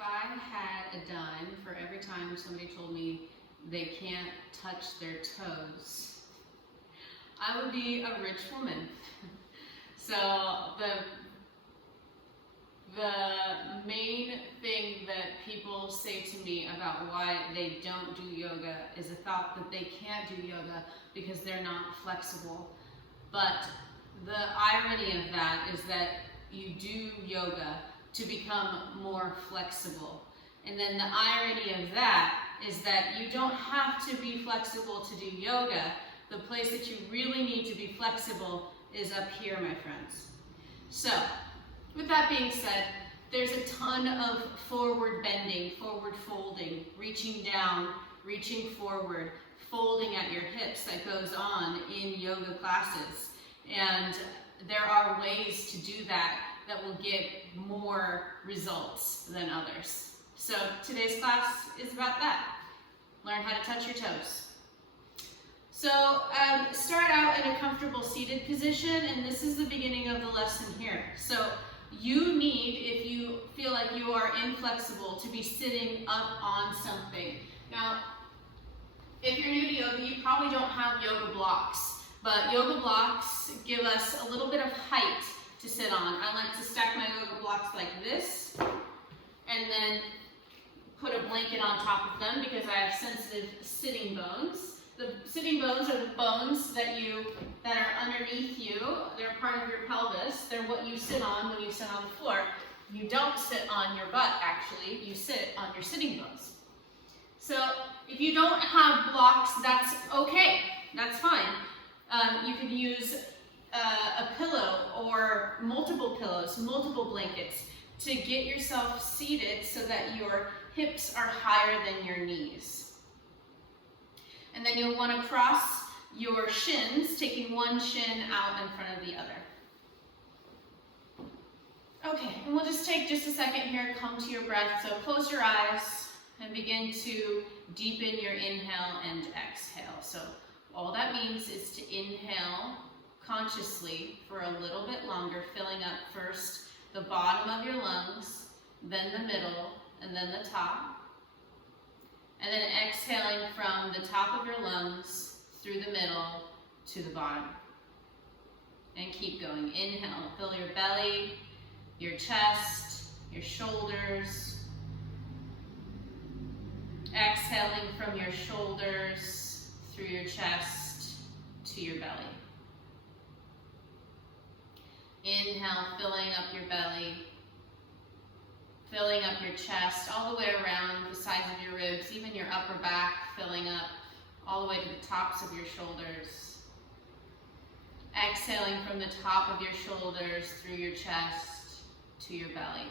I had a dime for every time somebody told me they can't touch their toes, I would be a rich woman. So the main thing that people say to me about why they don't do yoga is the thought that they can't do yoga because they're not flexible. But the irony of that is that you do yoga to become more flexible. And then the irony of that is that you don't have to be flexible to do yoga. The place that you really need to be flexible is up here, my friends. So, with that being said, there's a ton of forward bending, forward folding, reaching down, reaching forward, folding at your hips that goes on in yoga classes. And there are ways to do that that will get more results than others. So today's class is about that. Learn how to touch your toes. So start out in a comfortable seated position, and this is the beginning of the lesson here. So you need, if you feel like you are inflexible, to be sitting up on something. Now, if you're new to yoga, you probably don't have yoga blocks, but yoga blocks give us a little bit of height to sit on. I like to stack my yoga blocks like this, and then put a blanket on top of them because I have sensitive sitting bones. The sitting bones are the bones that are underneath you. They're part of your pelvis. They're what you sit on when you sit on the floor. You don't sit on your butt, actually. You sit on your sitting bones. So if you don't have blocks, that's okay. That's fine. You can use a pillow or multiple pillows, multiple blankets to get yourself seated so that your hips are higher than your knees. And then you'll want to cross your shins, taking one shin out in front of the other. Okay, and we'll just take just a second here, come to your breath. So close your eyes and begin to deepen your inhale and exhale. So all that means is to inhale consciously for a little bit longer, filling up first the bottom of your lungs, then the middle, and then the top. And then exhaling from the top of your lungs through the middle to the bottom. And keep going. Inhale, fill your belly, your chest, your shoulders. Exhaling from your shoulders through your chest to your belly. Inhale, filling up your belly, filling up your chest all the way around the sides of your ribs, even your upper back, filling up all the way to the tops of your shoulders. Exhaling from the top of your shoulders through your chest to your belly.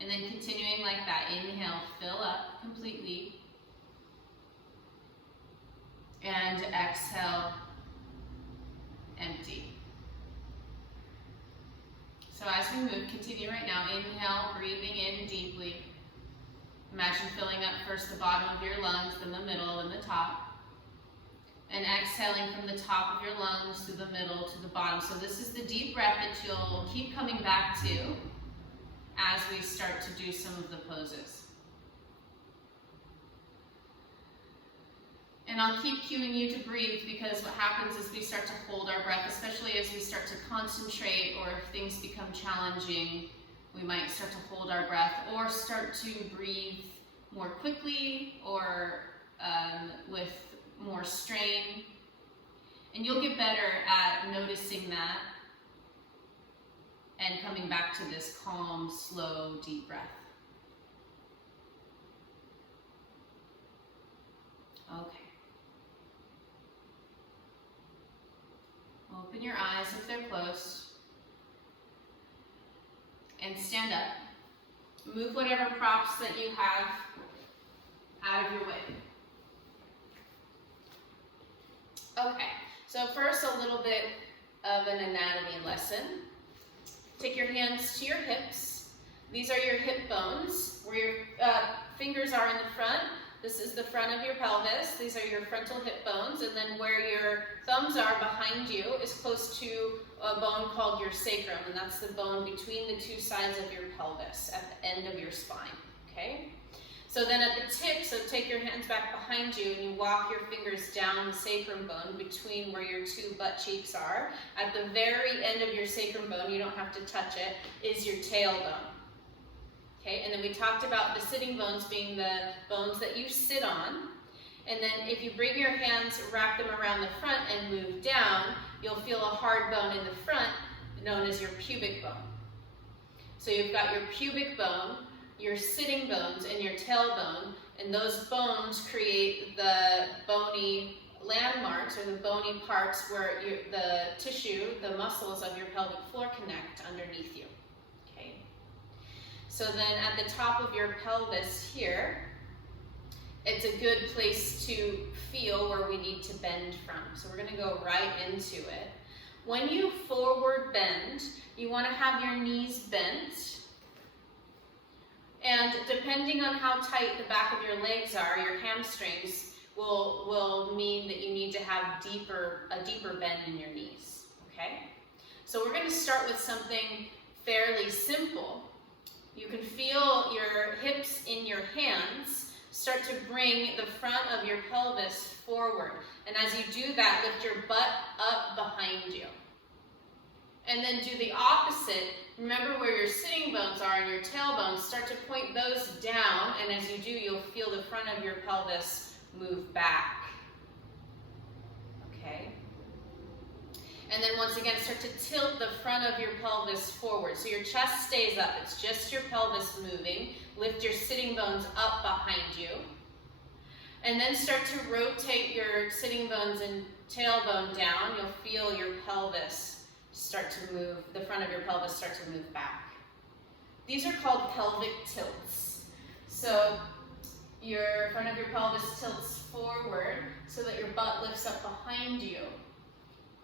And then continuing like that. Inhale, fill up completely. And exhale, empty. So as we move, continue right now. Inhale, breathing in deeply. Imagine filling up first the bottom of your lungs, then the middle, and the top. And exhaling from the top of your lungs to the middle to the bottom. So this is the deep breath that you'll keep coming back to as we start to do some of the poses. And I'll keep cueing you to breathe because what happens is we start to hold our breath, especially as we start to concentrate or if things become challenging, we might start to hold our breath or start to breathe more quickly or with more strain. And you'll get better at noticing that and coming back to this calm, slow, deep breath. Okay. Open your eyes if they're closed. And stand up. Move whatever props that you have out of your way. Okay, so first a little bit of an anatomy lesson. Take your hands to your hips. These are your hip bones, where your fingers are in the front. This is the front of your pelvis. These are your frontal hip bones, and then where your thumbs are behind you is close to a bone called your sacrum, and that's the bone between the two sides of your pelvis at the end of your spine, okay? So then at the tip, so take your hands back behind you and you walk your fingers down the sacrum bone between where your two butt cheeks are. At the very end of your sacrum bone, you don't have to touch it, is your tailbone. Okay, and then we talked about the sitting bones being the bones that you sit on. And then if you bring your hands, wrap them around the front and move down, you'll feel a hard bone in the front known as your pubic bone. So you've got your pubic bone, your sitting bones, and your tailbone, and those bones create the bony landmarks or the bony parts where the tissue, the muscles of your pelvic floor connect underneath you. Okay. So then at the top of your pelvis here, it's a good place to feel where we need to bend from. So we're going to go right into it. When you forward bend, you want to have your knees bent. And depending on how tight the back of your legs are, your hamstrings will mean that you need to have a deeper bend in your knees. Okay? So we're going to start with something fairly simple. You can feel your hips in your hands. Start to bring the front of your pelvis forward. And as you do that, lift your butt up behind you. And then do the opposite. Remember where your sitting bones are and your tailbones. Start to point those down, and as you do, you'll feel the front of your pelvis move back. Okay? And then once again, start to tilt the front of your pelvis forward. So your chest stays up. It's just your pelvis moving. Lift your sitting bones up behind you. And then start to rotate your sitting bones and tailbone down. You'll feel your pelvis start to move, the front of your pelvis start to move back. These are called pelvic tilts. So your front of your pelvis tilts forward so that your butt lifts up behind you.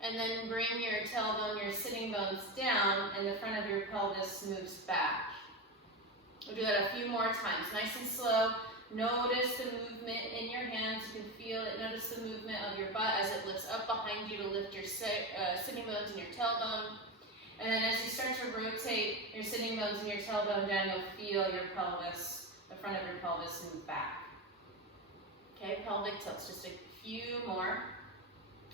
And then bring your tailbone, your sitting bones down, and the front of your pelvis moves back. We'll do that a few more times, nice and slow. Notice the movement in your hands. You can feel it. Notice the movement of your butt as it lifts up behind you to lift your sitting bones and your tailbone. And then as you start to rotate your sitting bones and your tailbone down, you'll feel your pelvis, the front of your pelvis move back. Okay, pelvic tilts, just a few more.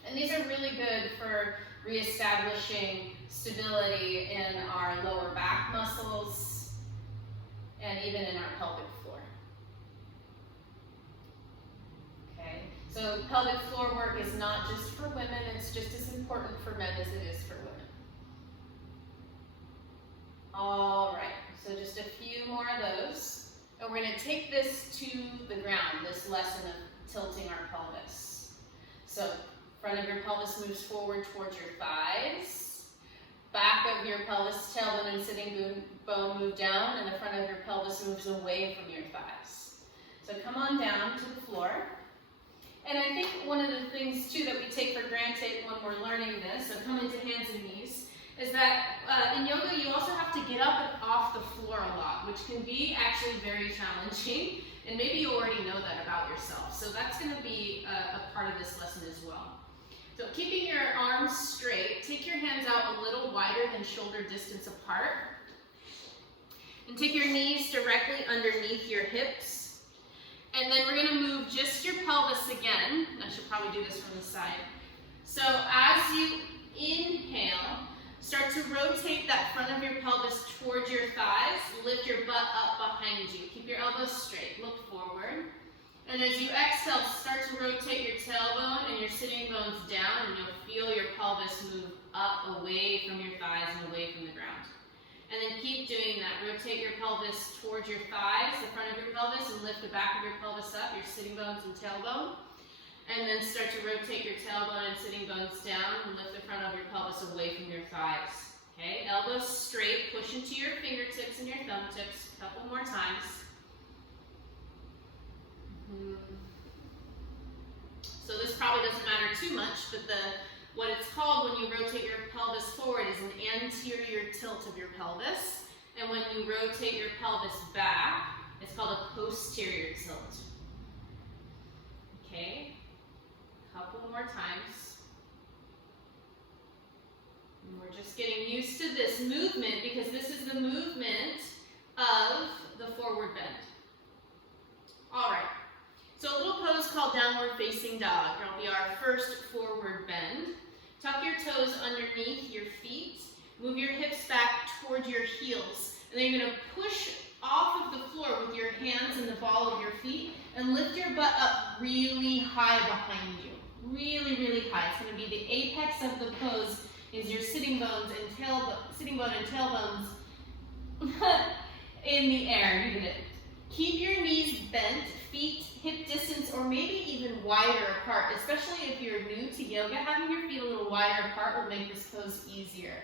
And these are really good for reestablishing stability in our lower back muscles and even in our pelvic floor. Okay, so pelvic floor work is not just for women, it's just as important for men as it is for women. All right, so just a few more of those. And we're going to take this to the ground, this lesson of tilting our pelvis. So front of your pelvis moves forward towards your thighs. Back of your pelvis, tailbone and sitting bone move down, and the front of your pelvis moves away from your thighs. So come on down to the floor. And I think one of the things too that we take for granted when we're learning this, so come into hands and knees, is that in yoga you also have to get up and off the floor a lot, which can be actually very challenging. And maybe you already know that about yourself. So that's going to be a part of this lesson as well. So keeping your arms straight, take your hands out a little wider than shoulder distance apart. And take your knees directly underneath your hips. And then we're going to move just your pelvis again. I should probably do this from the side. So as you inhale, start to rotate that front of your pelvis towards your thighs. Lift your butt up behind you. Keep your elbows straight. Look forward. And as you exhale, start to rotate your tailbone and your sitting bones down, and you'll feel your pelvis move up away from your thighs and away from the ground. And then keep doing that. Rotate your pelvis towards your thighs, the front of your pelvis, and lift the back of your pelvis up, your sitting bones and tailbone. And then start to rotate your tailbone and sitting bones down and lift the front of your pelvis away from your thighs. Okay, elbows straight, push into your fingertips and your thumb tips a couple more times. So this probably doesn't matter too much, but what it's called when you rotate your pelvis forward is an anterior tilt of your pelvis. And when you rotate your pelvis back, it's called a posterior tilt. Okay, a couple more times. And we're just getting used to this movement because this is the movement of the forward bend. All right, so a little pose called downward facing dog. It'll be our first forward bend. Tuck your toes underneath your feet. Move your hips back towards your heels. And then you're going to push off of the floor with your hands and the ball of your feet and lift your butt up really high behind you. Really, really high. It's going to be the apex of the pose is your sitting bones and tailbones in the air. You get it. Keep your knees bent, feet hip distance or maybe even wider apart, especially if you're new to yoga. Having your feet a little wider apart will make this pose easier.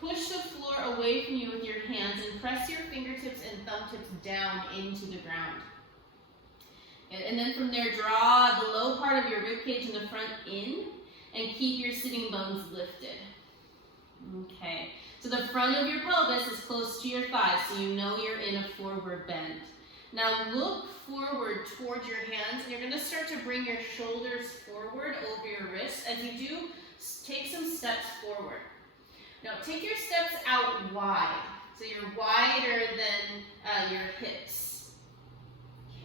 Push the floor away from you with your hands and press your fingertips and thumb tips down into the ground. And then from there, draw the low part of your rib cage in the front in and keep your sitting bones lifted. Okay, so the front of your pelvis is close to your thighs, so you know you're in a forward bend. Now look forward towards your hands, and you're going to start to bring your shoulders forward over your wrists. As you do, take some steps forward. Now take your steps out wide, so you're wider than your hips.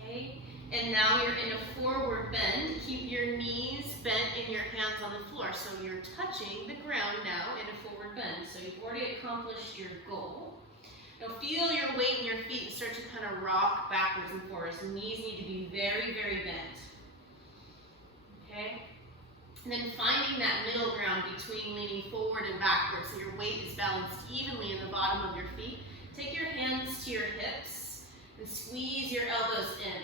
Okay, and now you're in a forward bend. Keep your knees bent and your hands on the floor, so you're touching the ground now in a forward bend. So you've already accomplished your goal. Now feel your weight in your feet and start to kind of rock backwards and forwards. The knees need to be very, very bent. Okay? And then finding that middle ground between leaning forward and backwards so your weight is balanced evenly in the bottom of your feet. Take your hands to your hips and squeeze your elbows in.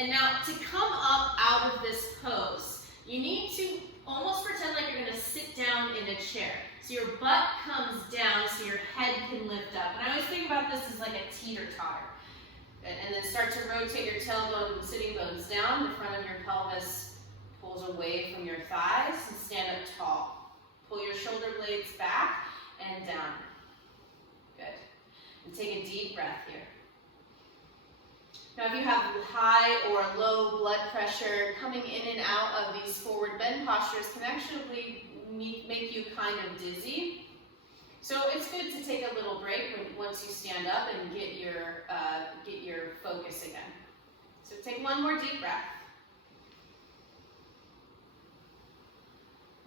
And now to come up out of this pose, you need to almost pretend like you're going to sit down in a chair. So your butt comes down so your head can lift up. And I always think about this as like a teeter-totter. And then start to rotate your tailbone and sitting bones down. The front of your pelvis pulls away from your thighs and stand up tall. Pull your shoulder blades back and down. Good. And take a deep breath here. Now if you have high or low blood pressure, coming in and out of these forward bend postures can actually make you kind of dizzy. So it's good to take a little break once you stand up and get your focus again. So take one more deep breath.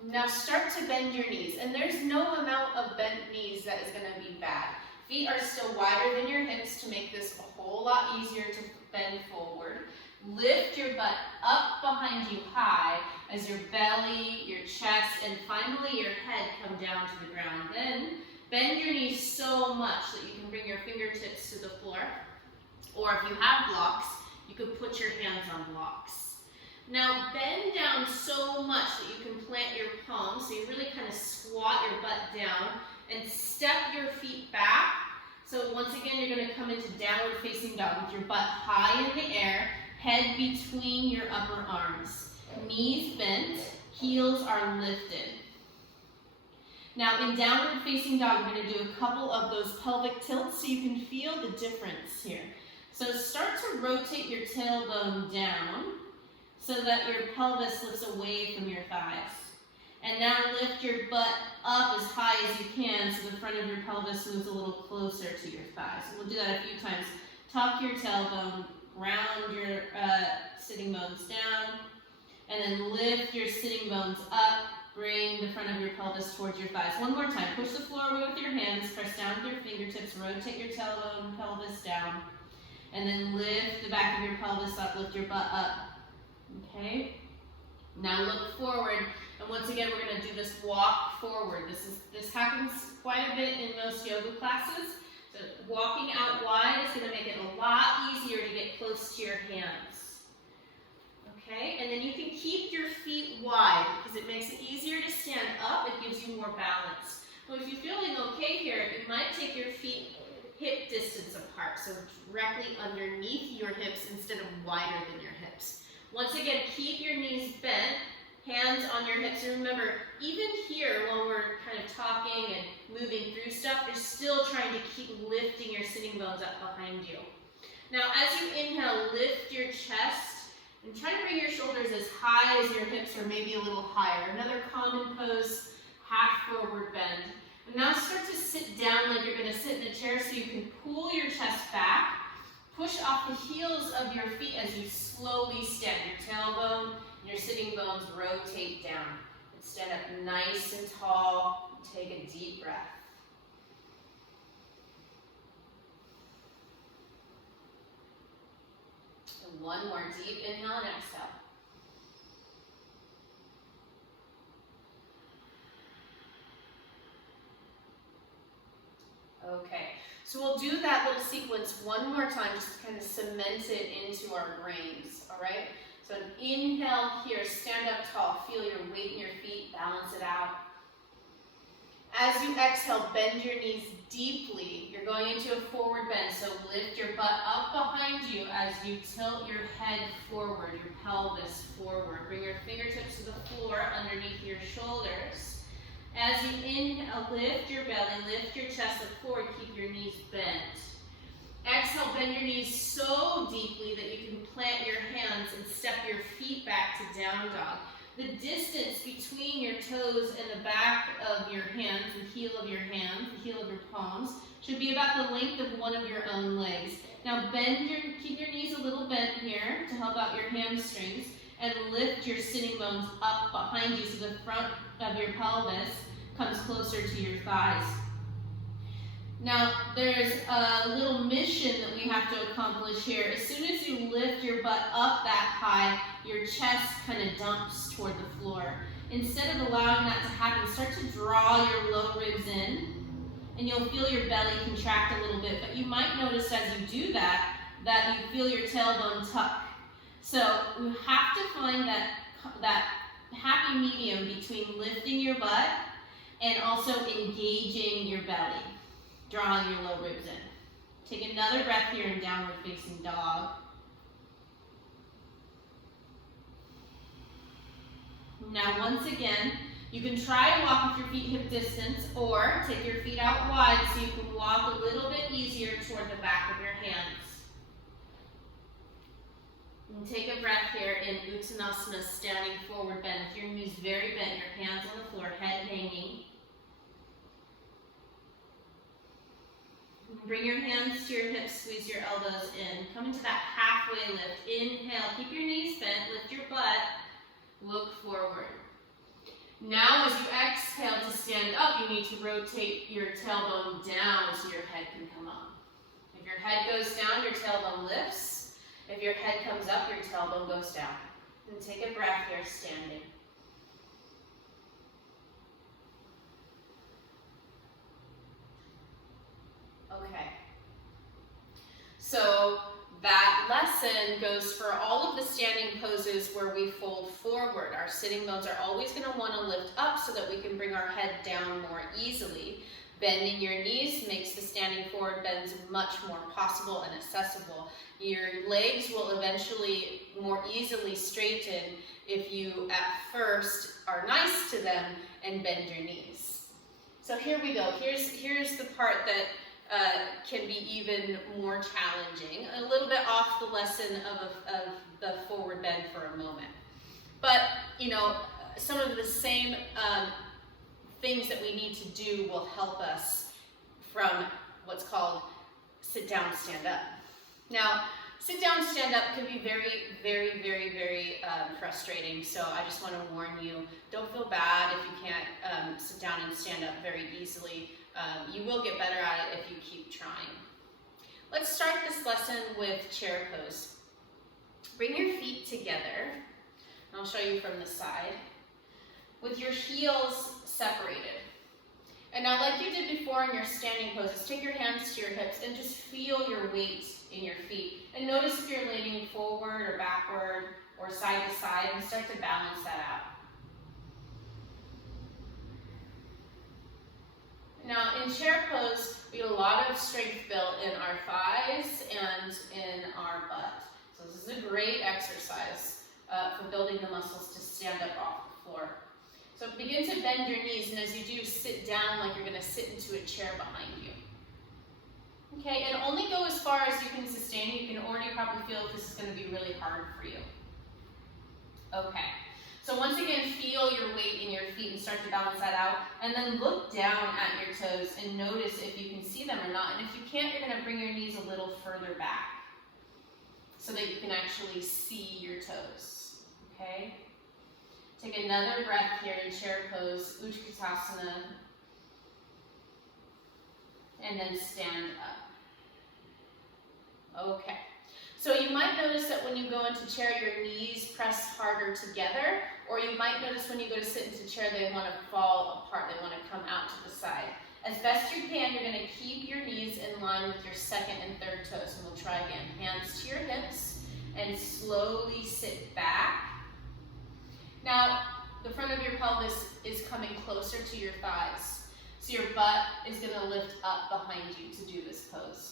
Now start to bend your knees, and there's no amount of bent knees that is going to be bad. Feet are still wider than your hips to make this a whole lot easier to bend forward. Lift your butt up behind you high as your belly, your chest, and finally your head come down to the ground. Then bend your knees so much that you can bring your fingertips to the floor. Or if you have blocks, you could put your hands on blocks. Now bend down so much that you can plant your palms, so you really kind of squat your butt down and step your feet back. So once again, you're going to come into downward facing dog with your butt high in the air, head between your upper arms. Knees bent, heels are lifted. Now in downward facing dog, we're going to do a couple of those pelvic tilts so you can feel the difference here. So start to rotate your tailbone down so that your pelvis lifts away from your thighs. And now lift your butt up as high as you can so the front of your pelvis moves a little closer to your thighs. So we'll do that a few times. Tuck your tailbone, round your sitting bones down, and then lift your sitting bones up. Bring the front of your pelvis towards your thighs. One more time. Push the floor away with your hands. Press down with your fingertips. Rotate your tailbone, pelvis down. And then lift the back of your pelvis up. Lift your butt up. Okay? Now look forward. And once again, we're going to do this walk forward. This happens quite a bit in most yoga classes. So walking out wide is going to make it a lot easier to get close to your hands. Okay, and then you can keep your feet wide because it makes it easier to stand up. It gives you more balance. But if you're feeling okay here, you might take your feet hip distance apart, so directly underneath your hips instead of wider than your hips. Once again, keep your knees bent, hands on your hips. And remember, even here, while we're kind of talking and moving through stuff, you're still trying to keep lifting your sitting bones up behind you. Now, as you inhale, lift your chest. And try to bring your shoulders as high as your hips or maybe a little higher. Another common pose half forward bend. And now start to sit down like you're going to sit in a chair so you can pull your chest back. Push off the heels of your feet as you slowly stand. Your tailbone and your sitting bones rotate down. And stand up nice and tall. Take a deep breath. And one more deep inhale and exhale. Okay, so we'll do that little sequence one more time just to kind of cement it into our brains, all right? So inhale here, stand up tall, feel your weight in your feet, balance it out. As you exhale, bend your knees deeply. You're going into a forward bend, so lift your butt up behind you as you tilt your head forward, your pelvis forward. Bring your fingertips to the floor underneath your shoulders. As you inhale, lift your belly, lift your chest up forward, keep your knees bent. Exhale, bend your knees so deeply that you can plant your hands and step your feet back to down dog. The distance between your toes and the back of your hands, the heel of your hands, the heel of your palms, should be about the length of one of your own legs. Now keep your knees a little bent here to help out your hamstrings, and lift your sitting bones up behind you so the front of your pelvis comes closer to your thighs. Now, there's a little mission that we have to accomplish here. As soon as you lift your butt up that high, your chest kind of dumps toward the floor. Instead of allowing that to happen, start to draw your low ribs in, and you'll feel your belly contract a little bit. But you might notice as you do that, that you feel your tailbone tuck. So you have to find that happy medium between lifting your butt and also engaging your belly, drawing your low ribs in. Take another breath here in downward facing dog. Now once again, you can try and walk with your feet hip distance, or take your feet out wide so you can walk a little bit easier toward the back of your hands. And take a breath here in Uttanasana, standing forward bend. With your knees very bent, your hands on the floor, head hanging. Bring your hands to your hips, squeeze your elbows in. Come into that halfway lift. Inhale, keep your knees bent, lift your butt, look forward. Now as you exhale to stand up, you need to rotate your tailbone down so your head can come up. If your head goes down, your tailbone lifts. If your head comes up, your tailbone goes down. And take a breath here, standing. Okay. So that lesson goes for all of the standing poses where we fold forward. Our sitting bones are always going to want to lift up so that we can bring our head down more easily. Bending your knees makes the standing forward bends much more possible and accessible. Your legs will eventually more easily straighten if you at first are nice to them and bend your knees. So here we go. Here's the part that can be even more challenging. A little bit off the lesson of the forward bend for a moment. But, you know, some of the same things that we need to do will help us from what's called sit down, stand up. Now, sit down, stand up can be very, very, very, very frustrating. So I just want to warn you, don't feel bad if you can't sit down and stand up very easily. You will get better at it if you keep trying. Let's start this lesson with chair pose. Bring your feet together. And I'll show you from the side. With your heels separated. And now, like you did before in your standing poses, take your hands to your hips and just feel your weight in your feet. And notice if you're leaning forward or backward or side to side, and start to balance that out. Now, in chair pose, we get a lot of strength built in our thighs and in our butt. So this is a great exercise for building the muscles to stand up off the floor. So begin to bend your knees, and as you do, sit down like you're going to sit into a chair behind you. Okay, and only go as far as you can sustain. You can already probably feel if this is going to be really hard for you. Okay, So once again, feel your weight in your feet and start to balance that out. And then look down at your toes and notice if you can see them or not. And if you can't, you're going to bring your knees a little further back so that you can actually see your toes. Okay? Take another breath here in chair pose, Utkatasana. And then stand up. Okay. So you might notice that when you go into chair, your knees press harder together, or you might notice when you go to sit into chair, they want to fall apart, they want to come out to the side. As best you can, you're going to keep your knees in line with your second and third toes, and we'll try again. Hands to your hips, and slowly sit back. Now, the front of your pelvis is coming closer to your thighs, so your butt is going to lift up behind you to do this pose.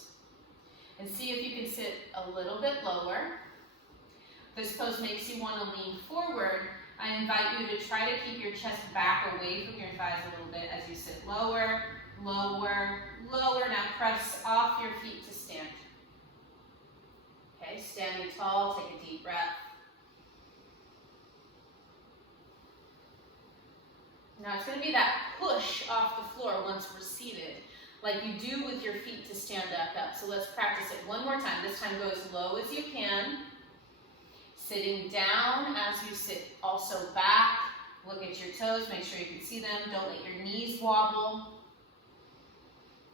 And see if you can sit a little bit lower. This pose makes you want to lean forward. I invite you to try to keep your chest back away from your thighs a little bit as you sit lower, lower, lower. Now press off your feet to stand. Okay, standing tall, take a deep breath. Now it's going to be that push off the floor once we're seated, like you do with your feet to stand back up. So let's practice it one more time. This time go as low as you can. Sitting down as you sit. Also back. Look at your toes. Make sure you can see them. Don't let your knees wobble.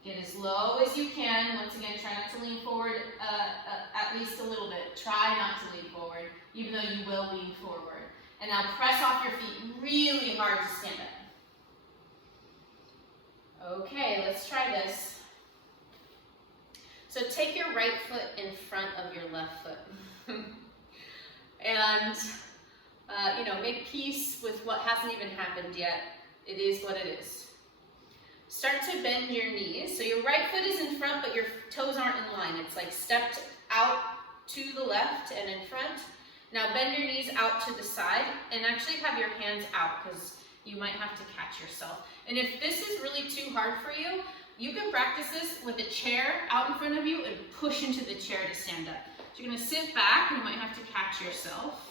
Get as low as you can. Once again, try not to lean forward at least a little bit. Try not to lean forward, even though you will lean forward. And now press off your feet really hard to stand up. Okay, let's try this. So take your right foot in front of your left foot. And, make peace with what hasn't even happened yet. It is what it is. Start to bend your knees. So your right foot is in front, but your toes aren't in line. It's like stepped out to the left and in front. Now bend your knees out to the side and actually have your hands out because you might have to catch yourself. And if this is really too hard for you, you can practice this with a chair out in front of you and push into the chair to stand up. So you're going to sit back and you might have to catch yourself.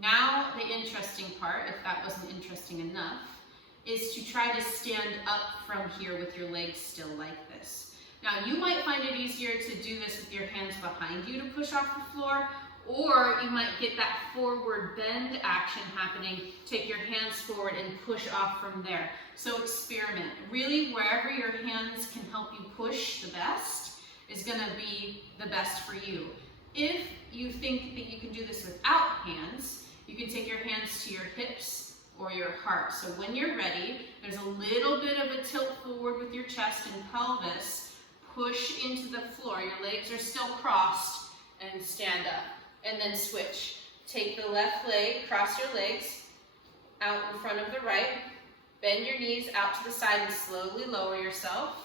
Now the interesting part, if that wasn't interesting enough, is to try to stand up from here with your legs still like this. Now you might find it easier to do this with your hands behind you to push off the floor, or you might get that forward bend action happening. Take your hands forward and push off from there. So experiment. Really, wherever your hands can help you push the best is going to be the best for you. If you think that you can do this without hands, you can take your hands to your hips or your heart. So when you're ready, there's a little bit of a tilt forward with your chest and pelvis. Push into the floor. Your legs are still crossed and stand up. And then switch. Take the left leg, cross your legs out in front of the right. Bend your knees out to the side and slowly lower yourself.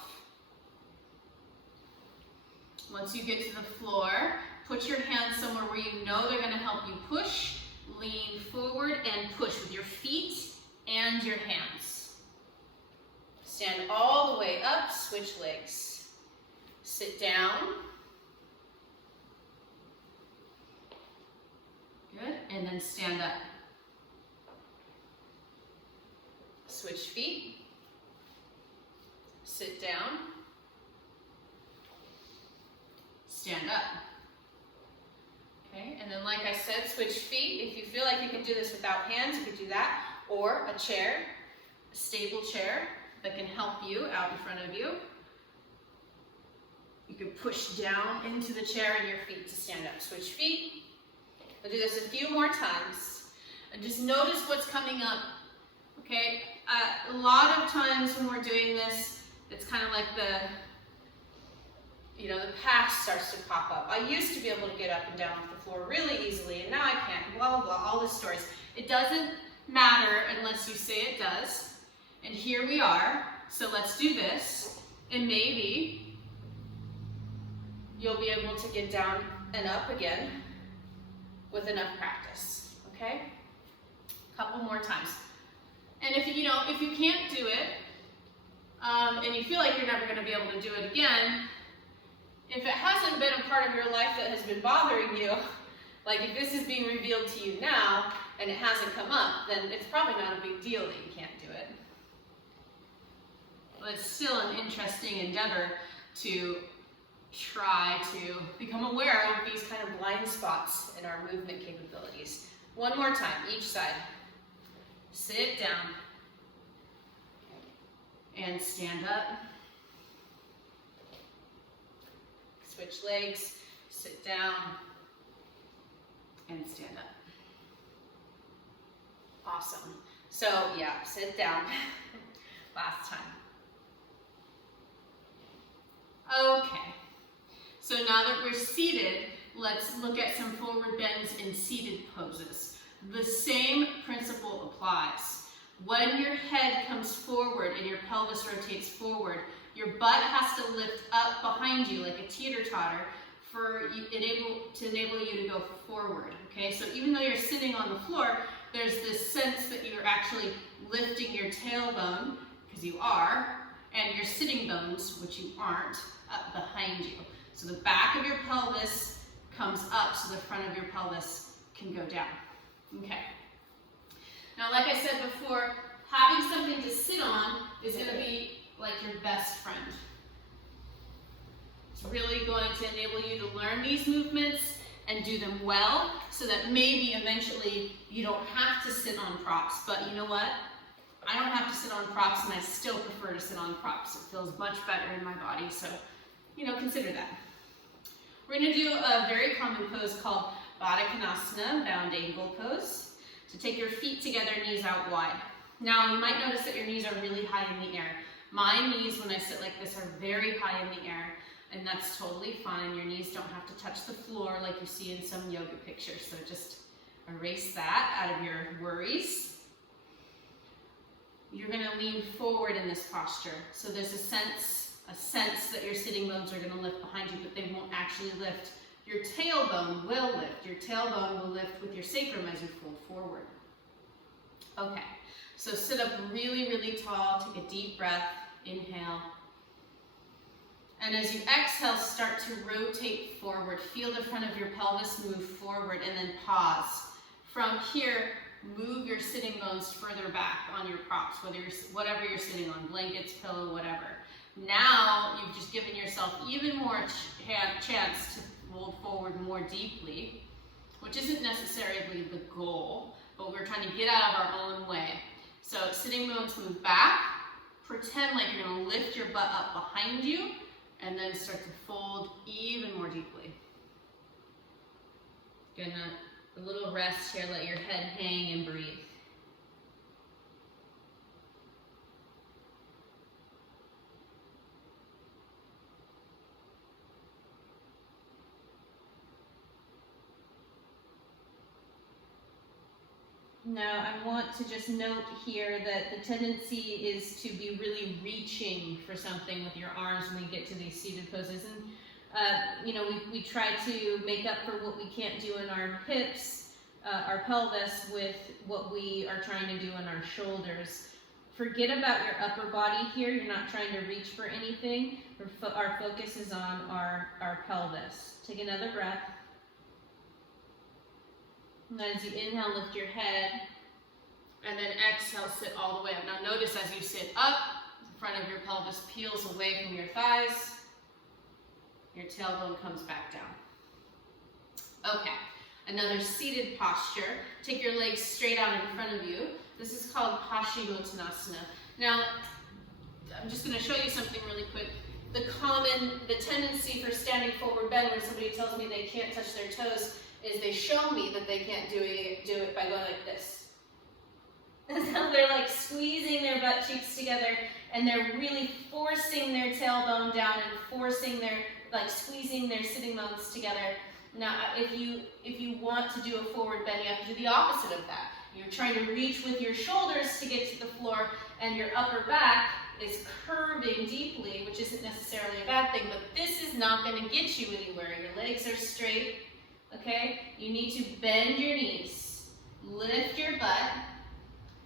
Once you get to the floor, put your hands somewhere where you know they're going to help you push. Lean forward and push with your feet and your hands. Stand all the way up, switch legs. Sit down. Good, and then stand up. Switch feet. Sit down. Stand up. Okay, and then like I said, switch feet. If you feel like you can do this without hands, you can do that. Or a chair, a stable chair that can help you out in front of you. You can push down into the chair and your feet to stand up. Switch feet. We'll do this a few more times. And just notice what's coming up. Okay, a lot of times when we're doing this, it's kind of like the past starts to pop up. I used to be able to get up and down off the floor really easily, and now I can't, blah, blah, blah, all the stories. It doesn't matter unless you say it does. And here we are, so let's do this, and maybe you'll be able to get down and up again with enough practice, okay? A couple more times. And if you can't do it, and you feel like you're never going to be able to do it again, if it hasn't been a part of your life that has been bothering you, like if this is being revealed to you now, and it hasn't come up, then it's probably not a big deal that you can't do it. But it's still an interesting endeavor to try to become aware of these kind of blind spots in our movement capabilities. One more time, each side. Sit down and stand up. Switch legs, sit down and stand up. Awesome. So yeah, sit down. Last time. Okay. So now that we're seated, let's look at some forward bends in seated poses. The same principle applies. When your head comes forward and your pelvis rotates forward, your butt has to lift up behind you like a teeter-totter to enable you to go forward, okay? So even though you're sitting on the floor, there's this sense that you're actually lifting your tailbone, because you are, and your sitting bones, which you aren't, up behind you. So the back of your pelvis comes up so the front of your pelvis can go down, okay? Now, like I said before, having something to sit on is going to be like your best friend. It's really going to enable you to learn these movements and do them well so that maybe eventually you don't have to sit on props. But you know what? I don't have to sit on props and I still prefer to sit on props. It feels much better in my body, so consider that. We're going to do a very common pose called Baddha Konasana, bound ankle pose. So take your feet together, knees out wide. Now you might notice that your knees are really high in the air. My knees, when I sit like this, are very high in the air, and that's totally fine. Your knees don't have to touch the floor like you see in some yoga pictures, so just erase that out of your worries. You're going to lean forward in this posture, so there's a sense that your sitting bones are going to lift behind you, but they won't actually lift. Your tailbone will lift. Your tailbone will lift with your sacrum as you fold forward. Okay. So sit up really, really tall, take a deep breath, inhale. And as you exhale, start to rotate forward. Feel the front of your pelvis move forward and then pause. From here, move your sitting bones further back on your props, whatever you're sitting on, blankets, pillow, whatever. Now, you've just given yourself even more chance to fold forward more deeply, which isn't necessarily the goal, but we're trying to get out of our own way. So sitting bones move back, pretend like you're going to lift your butt up behind you, and then start to fold even more deeply. A little rest here, let your head hang and breathe. Now, I want to just note here that the tendency is to be really reaching for something with your arms when we get to these seated poses. And, we try to make up for what we can't do in our hips, our pelvis, with what we are trying to do in our shoulders. Forget about your upper body here. You're not trying to reach for anything. Our focus is on our pelvis. Take another breath. And as you inhale, lift your head, and then exhale, sit all the way up. Now notice as you sit up, the front of your pelvis peels away from your thighs, your tailbone comes back down. Okay, another seated posture. Take your legs straight out in front of you. This is called Paschimottanasana. Now, I'm just going to show you something really quick. The tendency for standing forward bend when somebody tells me they can't touch their toes is they show me that they can't do it by going like this. And so they're like squeezing their butt cheeks together, and they're really forcing their tailbone down and squeezing their sitting bones together. Now, if you want to do a forward bend, you have to do the opposite of that. You're trying to reach with your shoulders to get to the floor, and your upper back is curving deeply, which isn't necessarily a bad thing, but this is not going to get you anywhere. Your legs are straight. Okay, you need to bend your knees, lift your butt,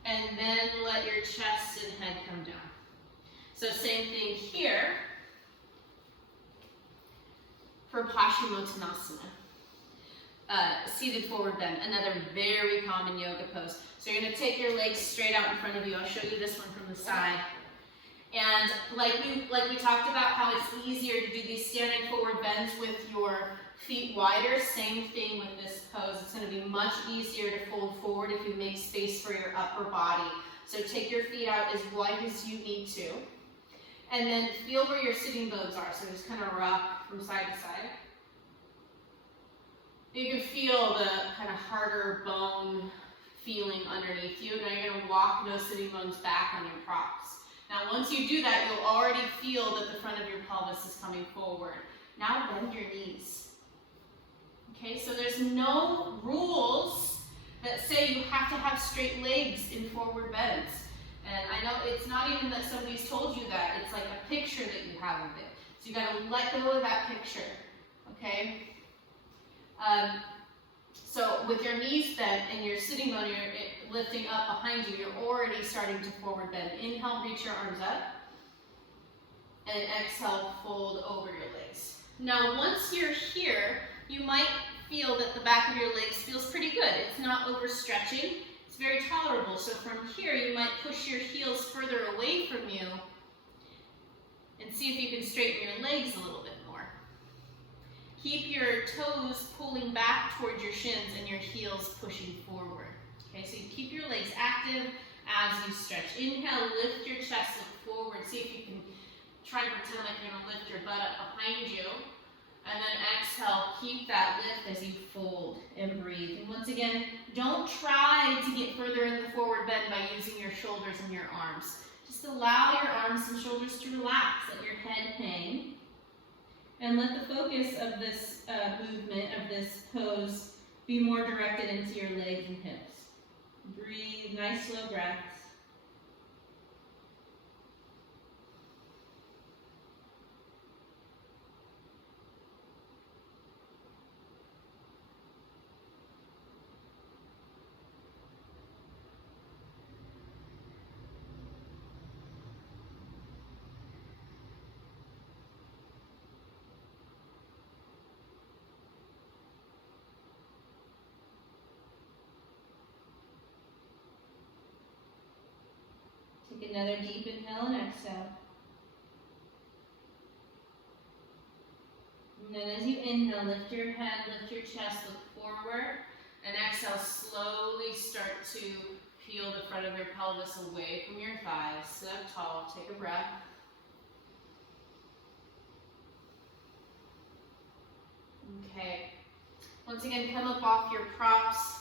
and then let your chest and head come down. So same thing here for Paschimottanasana. seated forward bend, another very common yoga pose. So you're going to take your legs straight out in front of you. I'll show you this one from the side. And like we talked about how it's easier to do these standing forward bends with your feet wider, same thing with this pose. It's going to be much easier to fold forward if you make space for your upper body. So take your feet out as wide as you need to. And then feel where your sitting bones are. So just kind of rock from side to side. You can feel the kind of harder bone feeling underneath you. Now you're going to walk those sitting bones back on your props. Now once you do that, you'll already feel that the front of your pelvis is coming forward. Now bend your knees. Okay, so there's no rules that say you have to have straight legs in forward bends. And I know it's not even that somebody's told you that, it's like a picture that you have of it. So you gotta let go of that picture, okay? So with your knees bent and your sitting bone, you're lifting up behind you, you're already starting to forward bend. Inhale, reach your arms up. And exhale, fold over your legs. Now once you're here, you might feel that the back of your legs feels pretty good. It's not overstretching. It's very tolerable. So from here, you might push your heels further away from you and see if you can straighten your legs a little bit more. Keep your toes pulling back towards your shins and your heels pushing forward. Okay, so you keep your legs active as you stretch. Inhale, lift your chest, look forward. See if you can try to pretend like you're going to lift your butt up behind you. And then exhale, keep that lift as you fold and breathe. And once again, don't try to get further in the forward bend by using your shoulders and your arms. Just allow your arms and shoulders to relax, let your head hang. And let the focus of this movement, of this pose, be more directed into your legs and hips. Breathe, nice slow breaths. Take another deep inhale and exhale. And then as you inhale, lift your head, lift your chest, look forward. And exhale, slowly start to peel the front of your pelvis away from your thighs. Sit up tall, take a breath. Okay. Once again, come up off your props.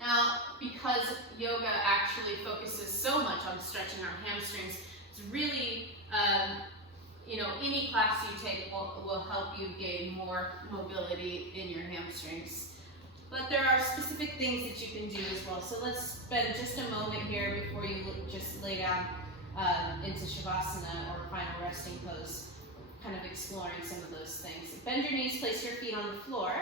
Now, because yoga actually focuses so much on stretching our hamstrings, it's really, any class you take will help you gain more mobility in your hamstrings. But there are specific things that you can do as well. So let's spend just a moment here before you just lay down into Shavasana or final resting pose, kind of exploring some of those things. Bend your knees, place your feet on the floor.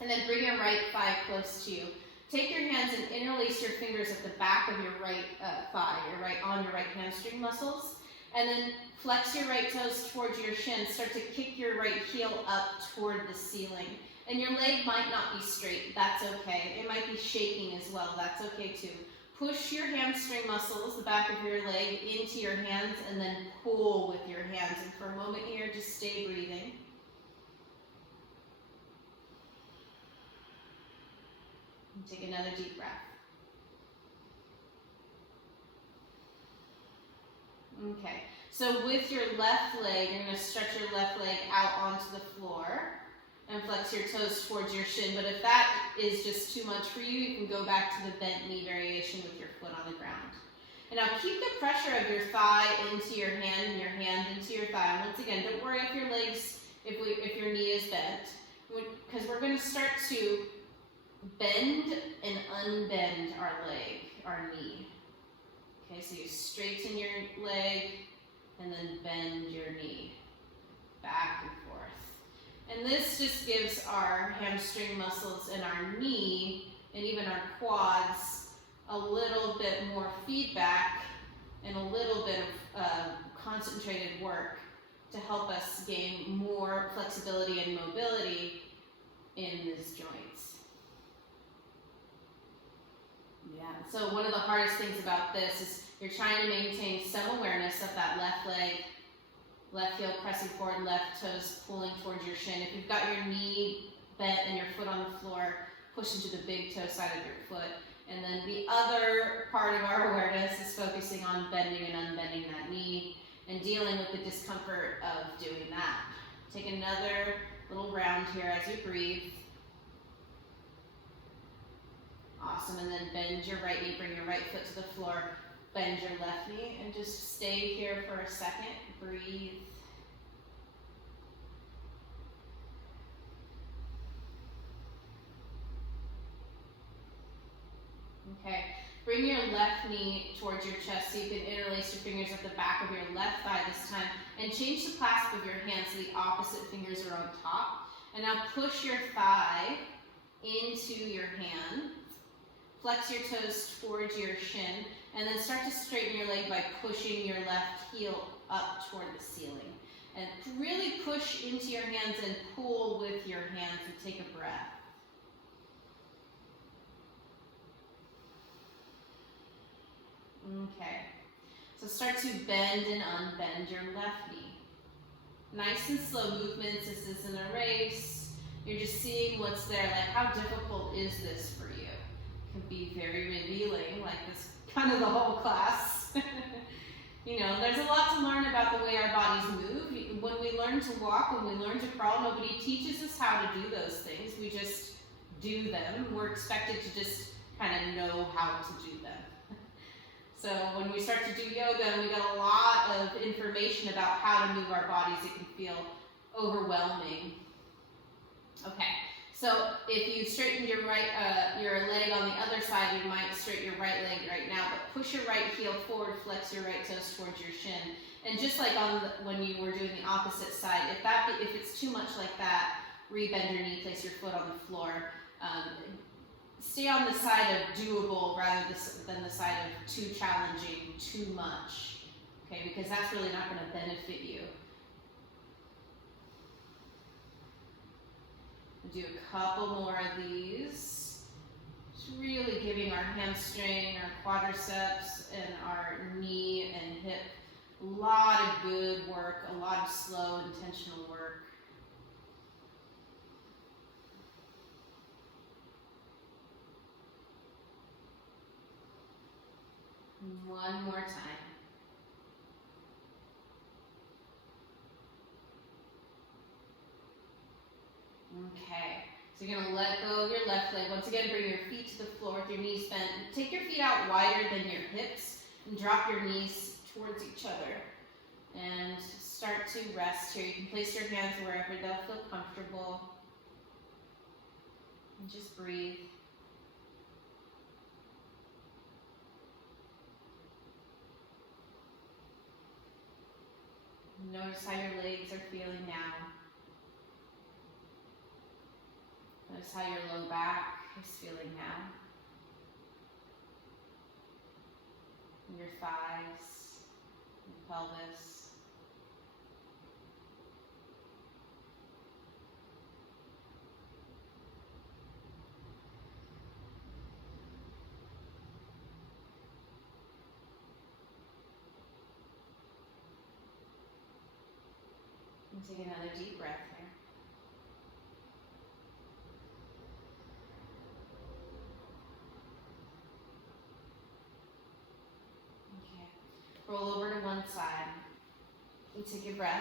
And then bring your right thigh close to you. Take your hands and interlace your fingers at the back of your right thigh, on your right hamstring muscles. And then flex your right toes towards your shin. Start to kick your right heel up toward the ceiling. And your leg might not be straight. That's okay. It might be shaking as well. That's okay too. Push your hamstring muscles, the back of your leg, into your hands and then pull with your hands. And for a moment here, just stay breathing. Take another deep breath. Okay, so with your left leg, you're going to stretch your left leg out onto the floor and flex your toes towards your shin. But if that is just too much for you, you can go back to the bent knee variation with your foot on the ground. And now keep the pressure of your thigh into your hand and your hand into your thigh. And once again, don't worry if your legs, if your knee is bent, because we're going to start to bend and unbend our leg, our knee. Okay, so you straighten your leg and then bend your knee back and forth. And this just gives our hamstring muscles in our knee and even our quads a little bit more feedback and a little bit of concentrated work to help us gain more flexibility and mobility in these joints. Yeah, so one of the hardest things about this is you're trying to maintain some awareness of that left leg, left heel pressing forward, left toes pulling towards your shin. If you've got your knee bent and your foot on the floor, push into the big toe side of your foot. And then the other part of our awareness is focusing on bending and unbending that knee and dealing with the discomfort of doing that. Take another little round here as you breathe. Awesome, and then bend your right knee, bring your right foot to the floor, bend your left knee, and just stay here for a second, breathe. Okay, bring your left knee towards your chest so you can interlace your fingers at the back of your left thigh this time, and change the clasp of your hands so the opposite fingers are on top. And now push your thigh into your hand. Flex your toes towards your shin, and then start to straighten your leg by pushing your left heel up toward the ceiling. And really push into your hands and pull with your hands and take a breath. Okay, so start to bend and unbend your left knee. Nice and slow movements. This isn't a race. You're just seeing what's there. Like, how difficult is this for you? Can be very revealing, like this kind of the whole class. You know, there's a lot to learn about the way our bodies move. When we learn to walk, when we learn to crawl, nobody teaches us how to do those things. We just do them. We're expected to just kind of know how to do them. So when we start to do yoga and we get a lot of information about how to move our bodies, it can feel overwhelming. Okay. So if you straightened your leg on the other side, you might straighten your right leg right now, but push your right heel forward, flex your right toes towards your shin. And just like when you were doing the opposite side, if it's too much like that, re-bend your knee, place your foot on the floor. Stay on the side of doable rather than the side of too challenging, too much, okay? Because that's really not going to benefit you. Do a couple more of these. Just really giving our hamstring, our quadriceps, and our knee and hip a lot of good work, a lot of slow, intentional work. One more time. Okay, so you're going to let go of your left leg. Once again, bring your feet to the floor with your knees bent. Take your feet out wider than your hips and drop your knees towards each other. And start to rest here. You can place your hands wherever they'll feel comfortable. And just breathe. Notice how your legs are feeling now. Notice how your low back is feeling now. Your thighs, your pelvis. And take another deep breath here. Roll over to one side and take your breath.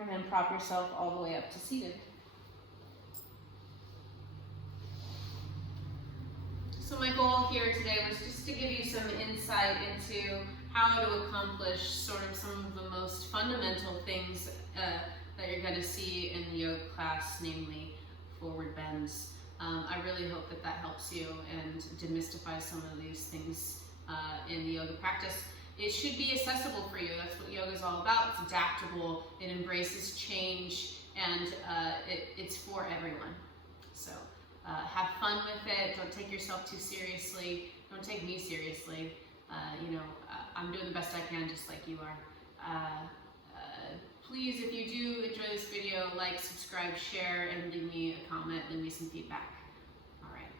And then prop yourself all the way up to seated. So my goal here today was just to give you some insight into how to accomplish sort of some of the most fundamental things that you're going to see in the yoga class, namely forward bends. I really hope that helps you and demystifies some of these things in the yoga practice. It should be accessible for you. That's what yoga is all about. It's adaptable, it embraces change, and it's for everyone. So have fun with it. Don't take yourself too seriously. Don't take me seriously. I'm doing the best I can, just like you are. Please, if you do enjoy this video, like, subscribe, share, and leave me a comment, leave me some feedback. All right,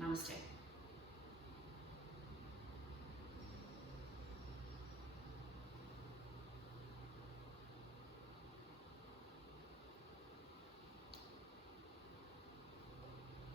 namaste.